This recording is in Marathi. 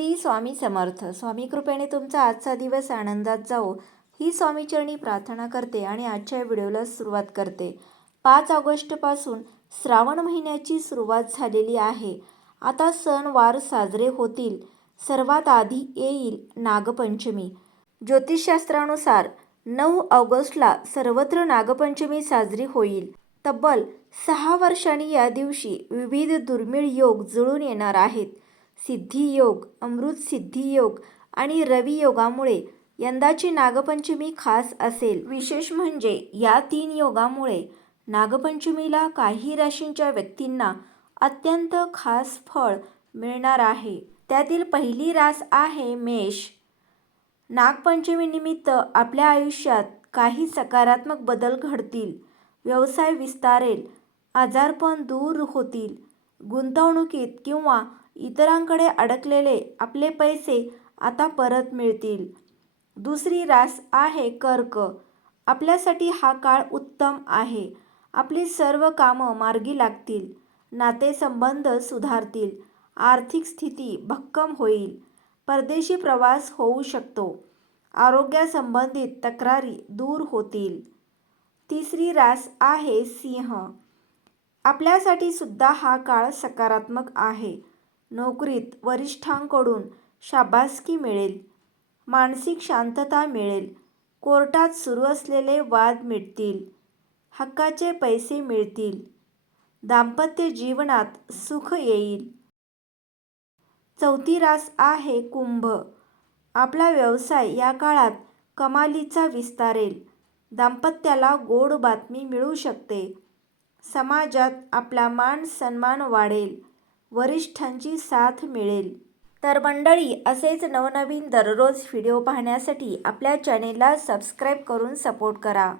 श्री स्वामी समर्थ. स्वामी कृपेने तुमचा आजचा दिवस आनंदात जावो. ही स्वामीचरणी प्रार्थना करते आणि आजच्या व्हिडिओला सुरुवात करते. पाच ऑगस्टपासून श्रावण महिन्याची सुरुवात झालेली आहे. आता सणवार साजरे होतील. सर्वात आधी येईल नागपंचमी. ज्योतिषशास्त्रानुसार नऊ ऑगस्टला सर्वत्र नागपंचमी साजरी होईल. तब्बल सहा वर्षांनी या दिवशी विविध दुर्मिळ योग जुळून येणार आहेत. सिद्धी योग अमृत सिद्धी योग आणि रवी योगामुळे यंदाची नागपंचमी खास असेल. विशेष म्हणजे या तीन योगामुळे नागपंचमीला काही राशींच्या व्यक्तींना अत्यंत खास फळ मिळणार आहे. त्यातील पहिली रास आहे मेष. नागपंचमीनिमित्त आपल्या आयुष्यात काही सकारात्मक बदल घडतील. व्यवसाय विस्तारेल आजारपण दूर होतील. गुंतवणुकीत किंवा इतरांकडे अडकलेले आपले पैसे आता परत मिळतील. दुसरी रास आहे कर्क. आपल्यासाठी हा काळ उत्तम आहे. आपली सर्व कामं मार्गी लागतील. नातेसंबंध सुधारतील. आर्थिक स्थिती भक्कम होईल. परदेशी प्रवास होऊ शकतो. आरोग्यासंबंधित तक्रारी दूर होतील. तिसरी रास आहे सिंह. आपल्यासाठी सुद्धा हा काळ सकारात्मक आहे. नोकरीत वरिष्ठांकडून शाबासकी मिळेल मानसिक शांतता मिळेल कोर्टात सुरू असलेले वाद मिटतील हक्काचे पैसे मिळतील दाम्पत्य जीवनात सुख येईल. चौथी रास आहे कुंभ. आपला व्यवसाय या काळात कमालीचा विस्तारेल दाम्पत्याला गोड बातमी मिळू शकते समाजात आपला मान सन्मान वाढेल. वरिष्ठांची साथ मिळेल. तर मंडळी असेच नवनवीन दररोज व्हिडिओ पाहण्यासाठी आपल्या चॅनेलला सबस्क्राईब करून सपोर्ट करा.